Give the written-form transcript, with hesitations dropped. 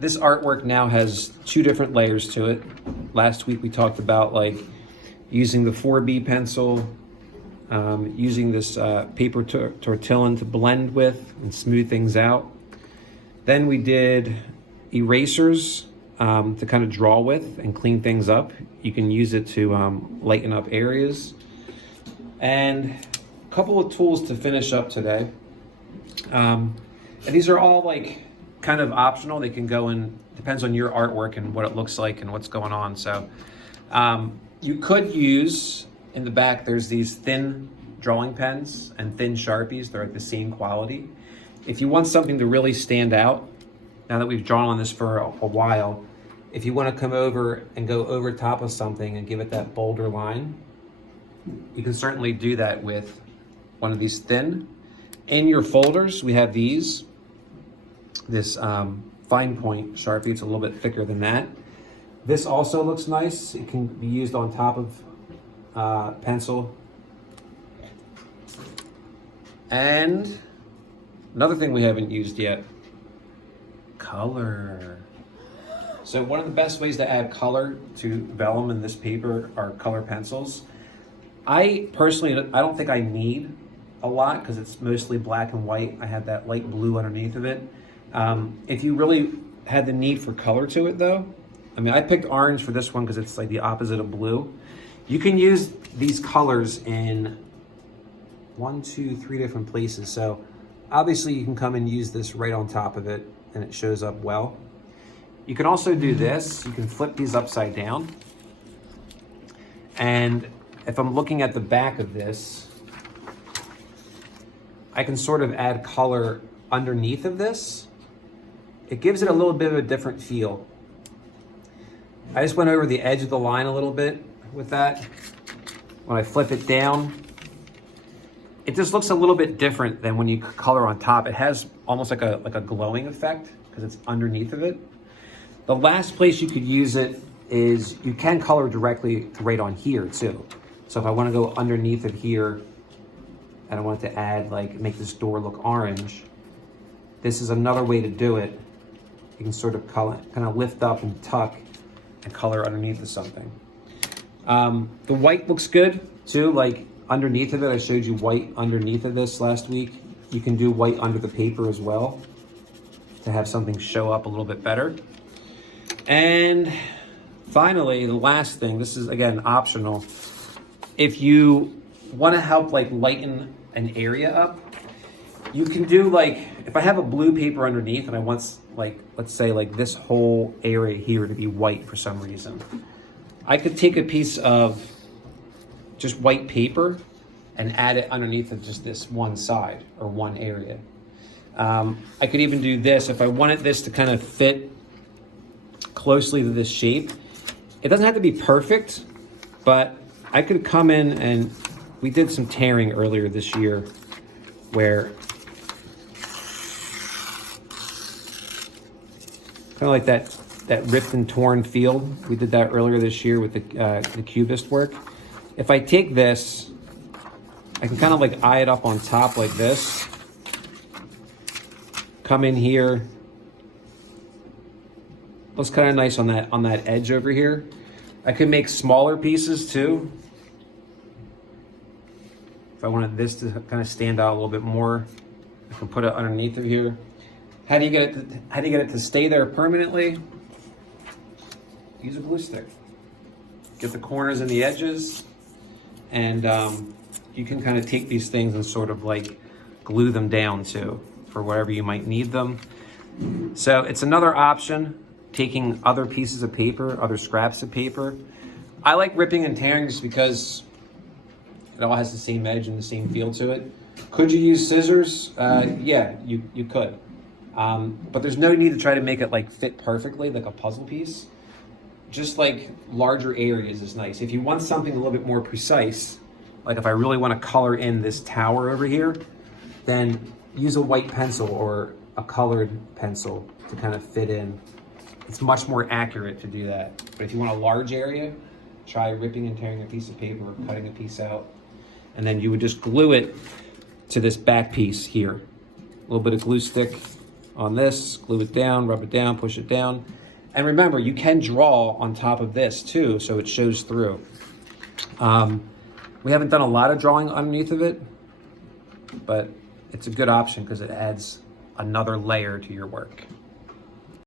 this artwork now has two different layers to it. Last week we talked about like using the 4B pencil, using this paper tortillon to blend with and smooth things out. Then we did erasers to kind of draw with and clean things up. You can use it to lighten up areas. And a couple of tools to finish up today. And these are all like kind of optional. They can go in, depends on your artwork and what it looks like and what's going on. So you could use, in the back, there's these thin drawing pens and thin Sharpies. They're at the same quality. If you want something to really stand out, now that we've drawn on this for a while, if you want to come over and go over top of something and give it that bolder line, you can certainly do that with one of these thin. In your folders, we have these. This fine point Sharpie, it's a little bit thicker than that. This also looks nice. It can be used on top of pencil. And another thing we haven't used yet, color. So one of the best ways to add color to vellum in this paper are color pencils. I personally, I don't think I need a lot because it's mostly black and white. I have that light blue underneath of it. If you really had the need for color to it though, I mean, I picked orange for this one because it's like the opposite of blue. You can use these colors in 1, 2, 3 different places. So obviously you can come and use this right on top of it and it shows up well. You can also do this. You can flip these upside down. And if I'm looking at the back of this, I can sort of add color underneath of this. It gives it a little bit of a different feel. I just went over the edge of the line a little bit with that. When I flip it down, it just looks a little bit different than when you color on top. It has almost like a glowing effect because it's underneath of it. The last place you could use it is you can color directly right on here too. So if I want to go underneath it here and I want to add, like, make this door look orange, this is another way to do it. You can sort of color, kind of lift up and tuck and color underneath of something. The white looks good too, like underneath of it. I showed you white underneath of this last week. You can do white under the paper as well to have something show up a little bit better. And finally, the last thing, this is again optional. If you want to help like lighten an area up, you can do like, if I have a blue paper underneath and I want, like, let's say like this whole area here to be white for some reason, I could take a piece of just white paper and add it underneath of just this one side or one area. I could even do this if I wanted this to kind of fit closely to this shape. It doesn't have to be perfect, but I could come in, and we did some tearing earlier this year where kind of like that ripped and torn field. We did that earlier this year with the cubist work. If I take this, I can kind of like eye it up on top like this. Come in here. Looks kind of nice on that edge over here. I could make smaller pieces too. If I wanted this to kind of stand out a little bit more, I can put it underneath of here. How do you get it to stay there permanently? Use a glue stick. Get the corners and the edges, and you can kind of take these things and sort of like glue them down too for wherever you might need them. So it's another option, taking other pieces of paper, other scraps of paper. I like ripping and tearing just because it all has the same edge and the same feel to it. Could you use scissors? Yeah, you could. But there's no need to try to make it like fit perfectly like a puzzle piece. Just like larger areas is nice. If you want something a little bit more precise, like if I really want to color in this tower over here, then use a white pencil or a colored pencil to kind of fit in. It's much more accurate to do that. But if you want a large area, try ripping and tearing a piece of paper or cutting a piece out. And then you would just glue it to this back piece here. A little bit of glue stick, on this, glue it down, rub it down, push it down. And remember, you can draw on top of this too, so it shows through. We haven't done a lot of drawing underneath of it, but it's a good option because it adds another layer to your work.